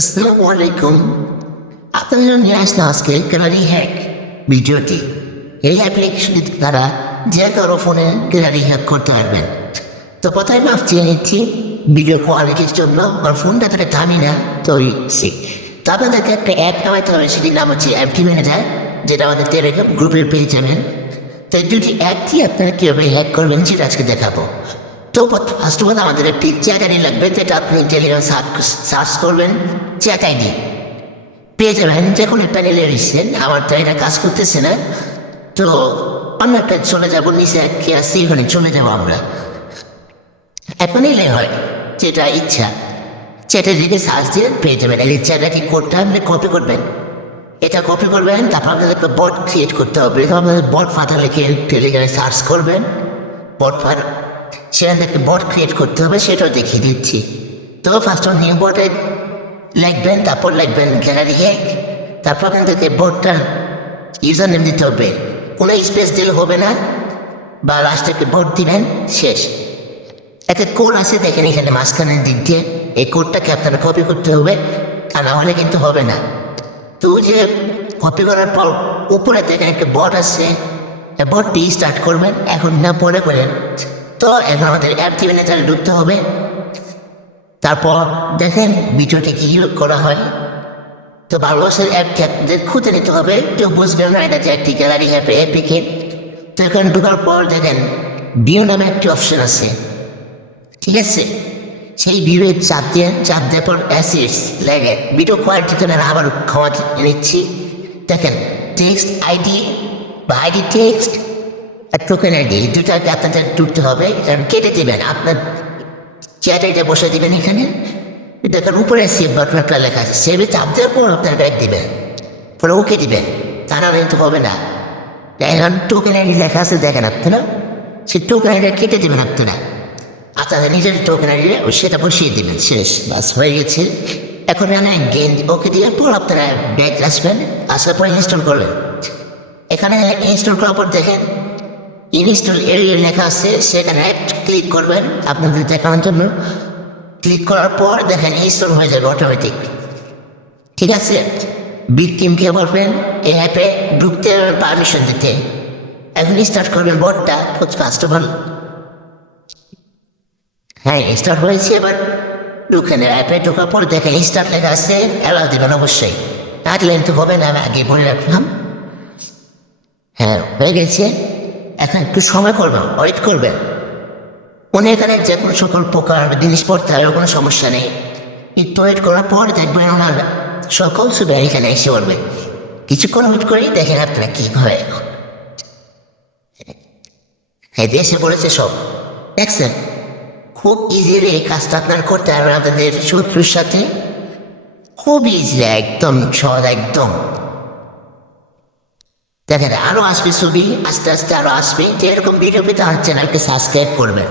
আসসালামু আলাইকুম। আপনাদের জন্য নিয়ে আসলাম আজকে গ্যালারি হ্যাক ভিডিওটি। এই অ্যাপ্লিকেশনটি দ্বারা যে কারো ফোনে গ্যালারি হ্যাক করতে পারবেন। তো প্রথমে মাফ চেয়ে নিচ্ছি ভিডিও কোয়ালিটির জন্য। আমার ফোনটা তাহলে দামি না তো তো আপনাদেরকে একটা অ্যাপ নামাইতে হবে, সেটির নাম হচ্ছে অ্যাপটি ম্যানেজার, যেটা আমাদের টেলিগ্রাম গ্রুপের পেয়ে যাবেন। তো এই দুটি অ্যাপ দিয়ে আপনারা কীভাবে হ্যাক করবেন সেটা আজকে দেখাবো। তো ফার্স্ট অফ অল আমাদের একটি চ্যাট আইডি লাগবে, যেটা আপনি টেলিগ্রাম সার্চ করবেন, চ্যাট আইডি পেয়ে যাবেন। যে কোনো প্যানেলে এসেছেন, আমার তো এটা কাজ করতেছে না, তো অন্য একটা চলে যাবো, নিচে কে আসছে এখানে চলে যাবো আমরা। এখন এলে হয় যেটা ইচ্ছা চ্যাটের দিকে সার্চ দিয়ে পেয়ে যাবেন। এই চ্যাটাটি কোডটা আপনি কপি করবেন, এটা কপি করবেন, তারপর আপনাদের একটা বট ক্রিয়েট করতে হবে। আপনাদের বট ফাটা লিখে টেলিগ্রামে সার্চ করবেন, বট ফাটা সেখান থেকে বট ক্রিয়েট করতে হবে, সেটাও দেখিয়ে দিচ্ছি। তো ফার্স্ট অফ নিউ বটে লিখবেন, তারপর লিখবেন গ্যালারি হ্যাক, তারপর এখান থেকে বটটা ইউজার নেম দিতে হবে, কোনো স্পেস দিলে হবে না, বা লাস্টে একটা বট দিবেন, শেষ। একটা কোড আছে দেখেন এখানে মাঝখানের দিক দিয়ে, এই কোডটাকে আপনারা কপি করতে হবে, তা না হলে কিন্তু হবে না। তো যে কপি করার পর উপরে দেখেন একটা বট আছে, বটটি স্টার্ট করবেন, এখন না পরে করেন। তো এখন আমাদের অ্যাপটি ম্যানেজারে ঢুকতে হবে, তারপর দেখেন ভিডিওটি কি করা হয়। তো বাংলাদেশের অ্যাপকে আপনাদের খুঁজে নিতে হবে, কেউ বুঝবেন না এটা যে একটি গ্যালারি অ্যাপিকে। তো এখানে ঢোকার পর দেখেন ভিউ নামে একটি অপশন আছে, ঠিক আছে? সেই ভিউয়ে চাপ দেওয়ার পর অ্যাসিডস লাগে ভিডিও কোয়ালিটিতে আবার ক্ষমা নিচ্ছি। দেখেন টেক্সট আইডি বা আইডি টেক্সট আর টোকেন আইডি, এই দুটাকে আপনাদের ঢুকতে হবে, কারণ কেটে দেবেন আপনার চ্যাট আইডি বসে দেবেন এখানে। দেখেন উপরে সেভ বাটন একটা লেখা আছে, সেভে চাপ দেওয়ার পর আপনার ব্যাগ দেবেন, পরে ওকে দিবেন, তা না কিন্তু হবে না। এখন টোকেন আইডি লেখা আছে দেখেন আপনারা, সেই টোকেন আইডি কেটে দেবেন আপনারা, আপনাদের নিজের টোকেন আইডি সেটা বসিয়ে দেবেন, শেষ, বাস হয়ে গেছে। এখন গেম ওকে দেওয়ার পর আপনারা ব্যাগ আসবেন, আসার পর ইনস্টল করবেন। এখানে ইনস্টল করার পর দেখেন ইনস্টল এরিয়া লেখা আছে, সেখানে ক্লিক করবেন আপনাদের দেখানোর জন্য। ক্লিক করার পর দেখেন ইনস্টল হয়ে যাবে অটোমেটিক, ঠিক আছে? ভিকটিমকে বলবেন এই অ্যাপে ঢুকতে পারমিশন দিতে। এখন স্টার্ট করবেন বটটা, ফার্স্ট অফ অল হ্যাঁ স্টার্ট হয়েছে। এবার ঢুকেন অ্যাপে, ঢোকার পর দেখেন স্টার্ট লেখা আছে, অ্যালাউ দেবেন অবশ্যই, কাটলেন তো হবে না, আমি আগে বলে রাখলাম। হ্যাঁ হয়ে গেছে, এখন একটু সময় করবেন, ওয়েট করবেন। মনে এখানে যে কোনো সকল প্রকার জিনিস পড়তে হবে, কোনো সমস্যা নেই। একটু ওয়েট করার পর দেখবেন ওনার সকল সুবিধা এখানে এসে পড়বে। কিছুক্ষণ ওয়েট করেই দেখেন আপনারা কি হয়। হ্যাঁ এসে পড়েছে সব, দেখছেন? খুব ইজিলি এই কাজটা আপনার করতে পারবেন আপনাদের শত্রুর সাথে, খুব ইজিলি, একদম সহজ একদম। দেখেন আরো আসবে ছবি, আস্তে আস্তে আরো আসবে। এরকম ভিডিও পেতে আমার চ্যানেলকে সাবস্ক্রাইব করবেন।